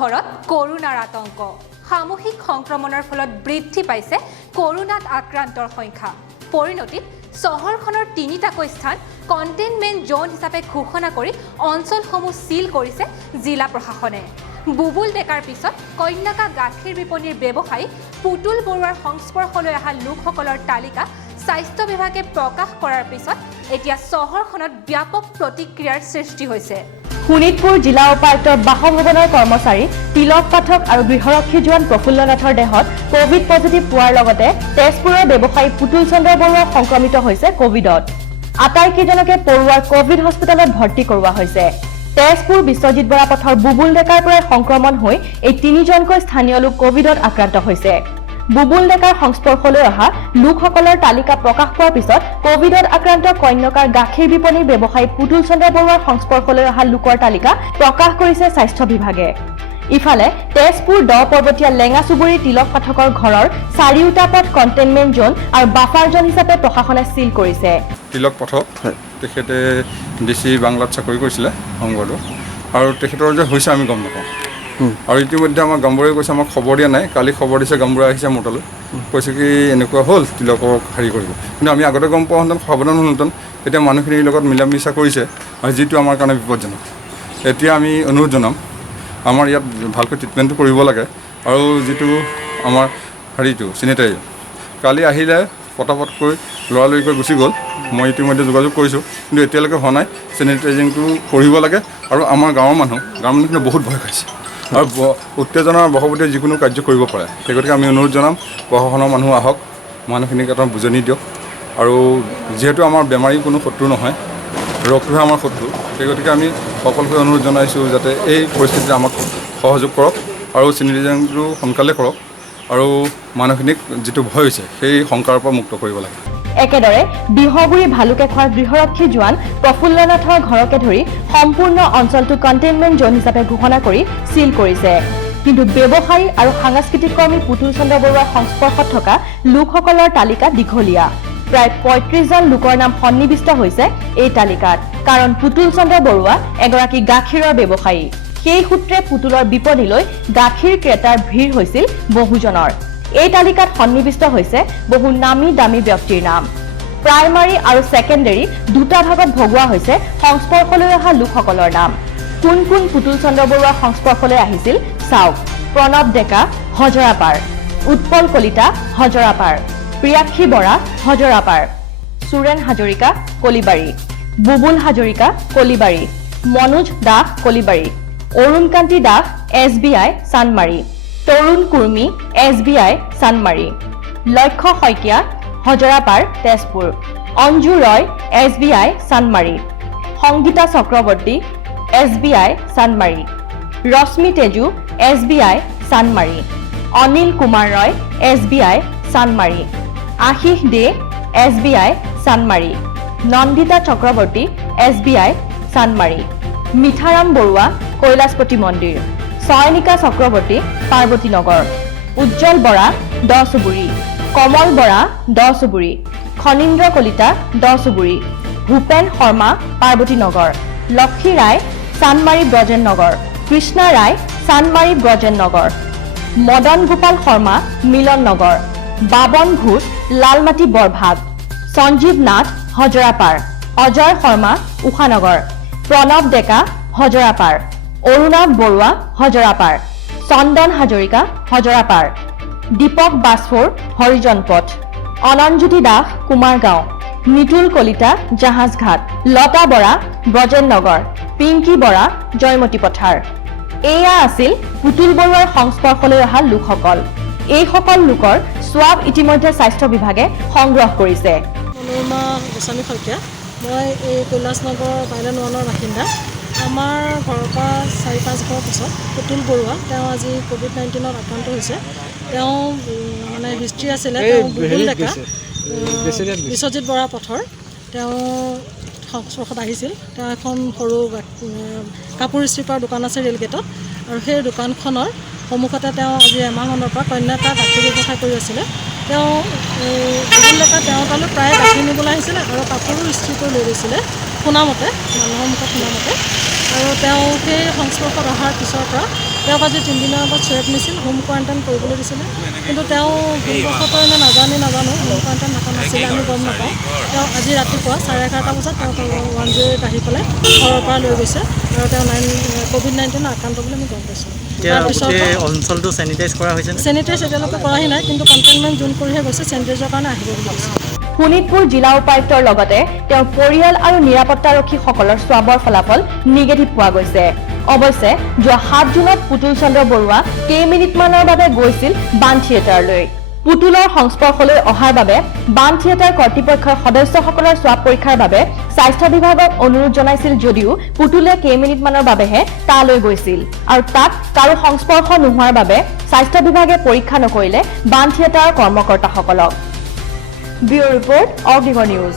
চহৰত কৰোনাৰ আতংক সামূহিক সংক্ৰমণৰ ফলত বৃদ্ধি পাইছে কৰোনাত আক্ৰান্তৰ সংখ্যা পৰিণতিত চহৰখনৰ তিনিটাকৈ স্থান কণ্টেইনমেণ্ট জোন হিচাপে ঘোষণা কৰি অঞ্চলসমূহ সিল কৰিছে জিলা প্ৰশাসনে বুবুল ডেকাৰ পিছত কন্যাকা গাখীৰ বিপণীৰ ব্যৱসায়ী পুতুল বৰুৱাৰ সংস্পৰ্শলৈ অহা লোকসকলৰ তালিকা স্বাস্থ্য বিভাগে প্ৰকাশ কৰাৰ পিছত এতিয়া চহৰখনত ব্যাপক প্ৰতিক্ৰিয়াৰ সৃষ্টি হৈছে শোণিতপুৰ জিলা উপায়ুক্তৰ বাসভৱনৰ কৰ্মচাৰী তিলক পাঠক আৰু গৃহৰক্ষী জোৱান প্ৰফুল্লনাথৰ দেহত কোভিড পজিটিভ পোৱাৰ লগতে তেজপুৰৰ ব্যৱসায়ী পুতুল চন্দ্ৰ বৰুৱা সংক্ৰমিত হৈছে কোভিডত আটাইকেইজনকে পৰুৱাৰ কোভিড হস্পিটেলত ভৰ্তি কৰোৱা হৈছে তেজপুৰ বিশ্বজিৎ বৰা পথৰ বুবুল ডেকাৰ পৰা সংক্ৰমণ হৈ এই তিনিজনকৈ স্থানীয় লোক কোভিডত আক্ৰান্ত হৈছে বুবুল ডেকাৰ সংস্পৰ্শলৈ অহা লোকসকলৰ তালিকা প্ৰকাশ পোৱাৰ পিছত কোভিডত আক্ৰান্ত কন্যকাৰ গাখীৰ বিপণীৰ ব্যৱসায়ী পুতুল চন্দ্ৰ বৰুৱাৰ সংস্পৰ্শলৈ অহা লোকৰ তালিকা প্ৰকাশ কৰিছে স্বাস্থ্য বিভাগে ইফালে তেজপুৰ দ পৰ্বতীয়া লেঙা চুবুৰী তিলক পাঠকৰ ঘৰৰ চাৰিওটা পথ কণ্টেইনমেণ্ট জোন আৰু বাফাৰ জোন হিচাপে প্ৰশাসনে সিল কৰিছে তিলক পাঠক তেখেতে বেছি বাংলাত চাকৰি কৰিছিলে সংবাদৰ আৰু তেখেতৰ যে হৈছে আমি গম নাপাওঁ আৰু ইতিমধ্যে আমাৰ গামবুঢ়াই কৈছে আমাক খবৰ দিয়া নাই কালি খবৰ দিছে গামবুঢ়া আহিছে মোৰ তালৈ কৈছে কি এনেকুৱা হ'ল তিলকক হেৰি কৰিব কিন্তু আমি আগতে গম পোৱাহেঁতেন সাৱধান হ'লহেঁতেন এতিয়া মানুহখিনিৰ লগত মিলা মিছা কৰিছে আৰু যিটো আমাৰ কাৰণে বিপদজনক এতিয়া আমি অনুৰোধ জনাম আমাৰ ইয়াত ভালকৈ ট্ৰিটমেণ্টটো কৰিব লাগে আৰু যিটো আমাৰ হেৰিটো চেনিটাইজাৰ কালি আহিলে পটাপটকৈ লৰালৰিকৈ গুচি গ'ল মই ইতিমধ্যে যোগাযোগ কৰিছোঁ কিন্তু এতিয়ালৈকে হোৱা নাই চেনিটাইজিংটো কৰিব লাগে আৰু আমাৰ গাঁৱৰ মানুহখিনি বহুত ভয় খাইছে আৰু উত্তেজনাৰ বশৱৰ্তী যিকোনো কাৰ্য কৰিব পাৰে সেই গতিকে আমি অনুৰোধ জনাম প্ৰশাসনৰ মানুহ আহক মানুহখিনিক এটা বুজনি দিয়ক আৰু যিহেতু আমাৰ বেমাৰী কোনো শত্ৰু নহয় ৰোগটোহে আমাৰ শত্ৰু সেই গতিকে আমি সকলোকে অনুৰোধ জনাইছোঁ যাতে এই পৰিস্থিতিত আমাক সহযোগ কৰক আৰু চেনিটাইজিংটো সোনকালে কৰক আৰু মানুহখিনিক যিটো ভয় হৈছে সেই শংকাৰ পৰা মুক্ত কৰিব লাগে একেদৰে বিহগুৰি ভালুকেখোৱাৰ গৃহৰক্ষী জোৱান প্ৰফুল্লনাথৰ ঘৰকে ধৰি সম্পূৰ্ণ অঞ্চলটো কণ্টেইনমেণ্ট জোন হিচাপে ঘোষণা কৰি সিল কৰিছে কিন্তু ব্যৱসায়ী আৰু সাংস্কৃতিক কৰ্মী পুতুল চন্দ্ৰ বৰুৱাৰ সংস্পৰ্শত থকা লোকসকলৰ তালিকা দীঘলীয়া প্ৰায় ৩৫জন লোকৰ নাম সন্নিৱিষ্ট হৈছে এই তালিকাত কাৰণ পুতুল চন্দ্ৰ বৰুৱা এগৰাকী গাখীৰৰ ব্যৱসায়ী সেই সূত্ৰে পুতুলৰ বিপণীলৈ গাখীৰ ক্ৰেতাৰ ভিৰ হৈছিল বহুজনৰ এই তালিকাত সন্নিৱিষ্ট হৈছে বহু নামী দামী ব্যক্তিৰ নাম প্ৰাইমাৰী আৰু ছেকেণ্ডাৰী দুটা ভাগত ভগোৱা হৈছে সংস্পৰ্শলৈ অহা লোকসকলৰ নাম কোন কোন পুতুল চন্দ্ৰ বৰুৱাৰ সংস্পৰ্শলৈ আহিছিল চাওক প্ৰণৱ ডেকা হজৰাপাৰ উৎপল কলিতা হজৰাপাৰ প্ৰিয়াক্ষী বৰা হজৰাপাৰ সুৰেন হাজৰিকা কলিবাৰী বুবুল হাজৰিকা কলিবাৰী মনোজ দাস কলিবাৰী অৰুণকান্তি দাস SBI চানমাৰী তৰুণ কুৰ্মী SBI চানমাৰী লক্ষ্য শইকীয়া হজৰাপাৰ তেজপুৰ অঞ্জু ৰয় SBI চানমাৰী সংগীতা চক্ৰৱৰ্তী SBI চানমাৰী ৰশ্মি তেজু SBI চানমাৰী অনিল কুমাৰ ৰয় SBI চানমাৰী আশিষ দে SBI চানমাৰী নন্দিতা চক্ৰৱৰ্তী SBI চানমাৰী মিঠাৰাম বৰুৱা কৈলাশপতি মন্দিৰ চয়নিকা চক্ৰৱৰ্তী পাৰ্বতী নগৰ উজ্জ্বল বৰা দ চুবুৰী কমল বৰা দ চুবুৰী খনীন্দ্ৰ কলিতা দ চুবুৰী ভূপেন শৰ্মা পাৰ্বতী নগৰ লক্ষী ৰায় চানমাৰী ব্ৰজেন নগৰ কৃষ্ণা ৰায় চানমাৰী ব্ৰজেন নগৰ মদন গোপাল শৰ্মা মিলন নগৰ বাবন ঘোষ লালমাটি বৰভাগ সঞ্জীৱ নাথ হজৰাপাৰ অজয় শৰ্মা উষানগৰ প্ৰণৱ ডেকা হজৰাপাৰ অৰুণাভ বৰুৱা হজৰাপাৰ চন্দন হাজৰিকা হজৰাপাৰ দীপক বাছফোৰ হৰিজনপথ অনঞ্জুতি দাস কুমাৰগাঁও নিতুল কলিতা জাহাজঘাট লতা বৰা ব্ৰজেন নগৰ পিংকি বৰা জয়মতী পথাৰ এয়া আছিল পুতুল বৰুৱাৰ সংস্পৰ্শলৈ অহা লোকসকল এইসকল লোকৰ স্বাব ইতিমধ্যে স্বাস্থ্য বিভাগে সংগ্ৰহ কৰিছে মনোৰমা গোস্বামী শইকীয়া মই এই কৈলাশ নগৰ বাইলেন 1ৰ বাসিন্দা আমাৰ ঘৰৰ পৰা ৪-৫ ঘৰৰ পিছত পুতুল বৰুৱা তেওঁ আজি COVID-19ত আক্ৰান্ত হৈছে তেওঁ মানে হিষ্ট্ৰী আছিলে তেওঁ বুবুল ডেকা বিশ্বজিৎ বৰা পথৰ তেওঁ সংস্পৰ্শত আহিছিল তেওঁ এখন সৰু কাপোৰ ইস্ত্ৰি কৰা দোকান আছে ৰেল গেটত আৰু সেই দোকানখনৰ সন্মুখতে তেওঁ আজি এমাহমানৰ পৰা কন্যাকা গাখীৰ ব্যৱসায় কৰি আছিলে তেওঁ বুবুল ডেকা তেওঁ তালৈ প্ৰায় গাখীৰ নিবলৈ আহিছিলে আৰু কাপোৰো ইস্ত্ৰি কৰি লৈ গৈছিলে শুনামতে মানুহৰ মুখত শুনামতে আৰু তেওঁ সেই সংস্পৰ্শত অহাৰ পিছৰ পৰা তেওঁক আজি 3 দিনৰ আগত চেপ নিছিল, হোম কোৱাৰেণ্টাইন কৰিবলৈ দিছিলে, কিন্তু তেওঁ ভুলবশতঃ এনে নাজানো হোম কোৱাৰেণ্টাইন মাতা নাছিলে, আমি গম নাপাওঁ। তেওঁ আজি ৰাতিপুৱা 11:30 বজাত তেওঁক 108 আহি পেলাই ঘৰৰ পৰা লৈ গৈছে আৰু তেওঁ COVID-19 আক্ৰান্ত বুলি আমি গম পাইছোঁ। অঞ্চলটো চেনিটাইজ কৰা হৈছে, চেনিটাইজ এতিয়ালৈকে কৰাহি নাই, কিন্তু কণ্টেইনমেণ্ট জোন কৰিহে গৈছে, চেনিটাইজৰ কাৰণে আহিব বুলি কৈছে। শোণিতপুৰ জিলা উপায়ুক্তৰ লগতে তেওঁৰ পৰিয়াল আৰু নিৰাপত্তাৰক্ষীসকলৰ স্বাবৰ ফলাফল নিগেটিভ পোৱা গৈছে। অৱশ্যে যোৱা 7 জুনত পুতুল চন্দ্ৰ বৰুৱা কেইমিনিটমানৰ বাবে গৈছিল বাণ থিয়েটাৰলৈ। পুতুলৰ সংস্পৰ্শলৈ অহাৰ বাবে বাণ থিয়েটাৰ কৰ্তৃপক্ষৰ সদস্যসকলৰ স্বাব পৰীক্ষাৰ বাবে স্বাস্থ্য বিভাগক অনুৰোধ জনাইছিল যদিও পুতুলে কেইমিনিটমানৰ বাবেহে তালৈ গৈছিল আৰু তাত কাৰো সংস্পৰ্শ নোহোৱাৰ বাবে স্বাস্থ্য বিভাগে পৰীক্ষা নকৰিলে বাণ থিয়েটাৰৰ কৰ্মকৰ্তাসকলক। Bureau report Agnigarh news.